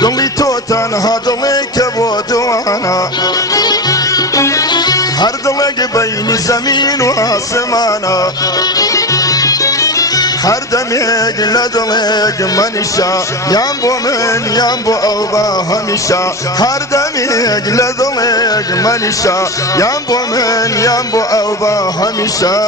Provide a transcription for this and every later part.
دڵی تۆ تەنها دڵێکە بۆ دوانە هەر دڵێک بەینی زەمین و ئاسمانە هەر دەمێک لە دڵێک مەنیشە یان بۆ من یان بۆ ئەو بە هەمیشە هەر دەمێک لە دڵێک مەنیشە یان بۆ من یان بۆ ئەو بە هەمیشە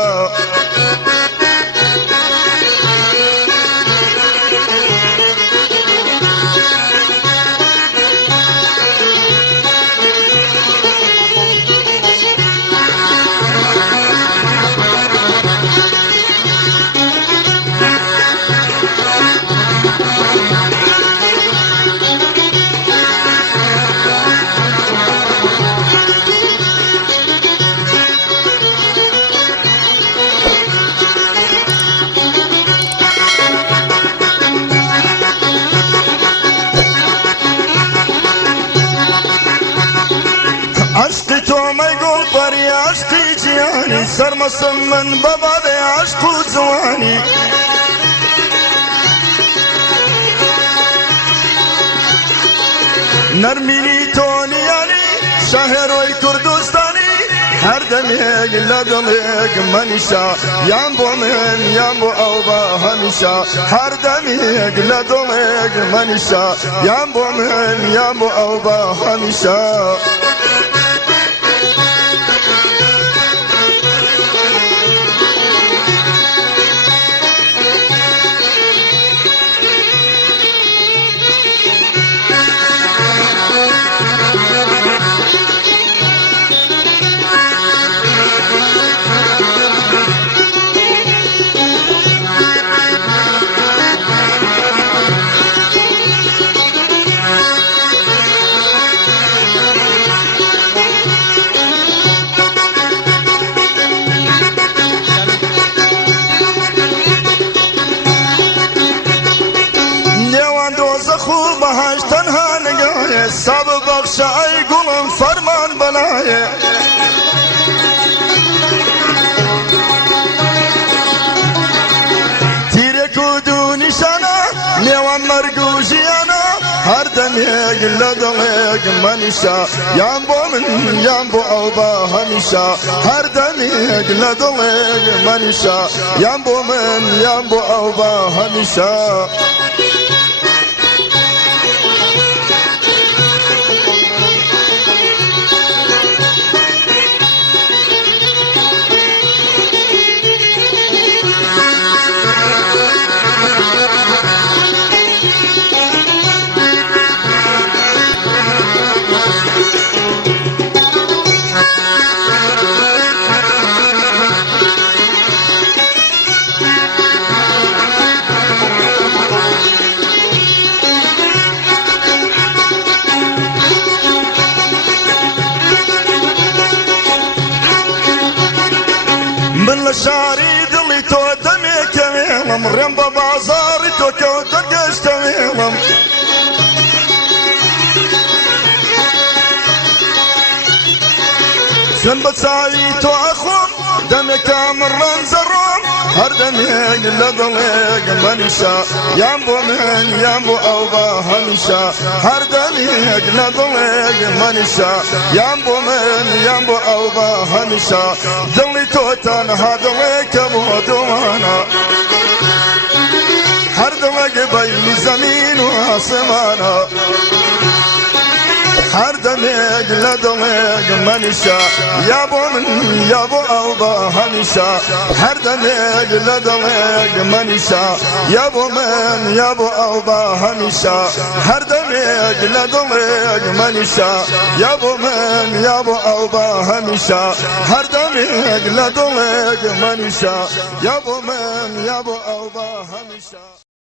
عشقی تۆ مەیگوڵ پەری عشقی جیانی سەرمەسم من بە بادێ عشق و جوانی نەرمینی تۆنیانی شەهێرۆی کوردستانی هەر دەمێک لە دڵێک مەنیشە یان بۆ من یان بۆ ئەو بە هەمیشە هەر دەمێک لە دڵێک مەنیشە یان بۆ من یان بۆ ئەو بە هەمیشە بەهاش تەنها نگایە ساب بەخشە ئەی گوڵم فەرمان بەلایە تیرێک و دوو نیشانە نێوان مەرگ و ژیانە هەر دەمێک لە دڵێک مەنیشە یان بۆ من یان بۆ ئەو بە هەمیشە هەر دەمێک لە دڵێک مەنیشە یان بۆ من یان بۆ ئەو بە هەمیشە من لە شاری دڵی تۆ دەمێکە وێڵم ڕێم بە بازاڕی تۆ کەوتە گەشتە وێڵم سوێن بە چاوی تۆ ئەخۆم دەمێکە من ڕەنجە ڕۆم هەر دەمێک لە دڵێک مەنیشە یان بۆ من یان بۆ ئەو بە هەمیشە هەر دەمێک لە دڵێک مەنیشە یان بۆ من یان بۆ ئەو بە هەمیشە دڵی تۆ تەنها دڵێکە بۆ دوانە هەر دڵێک بەینی زەمین و ئاسمانە هەر دەمێک لە دڵێک مەنیشە یا بۆ من یا بۆ ئەو بە هەمیشە هەر دەمێک لە دڵێک مەنیشە یا بۆ من یا بۆ ئەو بە هەمیشە هەر دەمێک لە دڵێک مەنیشە یا بۆ من یا بۆ ئەو بە هەمیشە هەر دەمێک لە دڵێک مەنیشە یا بۆ من یا بۆ ئەو بە هەمیشە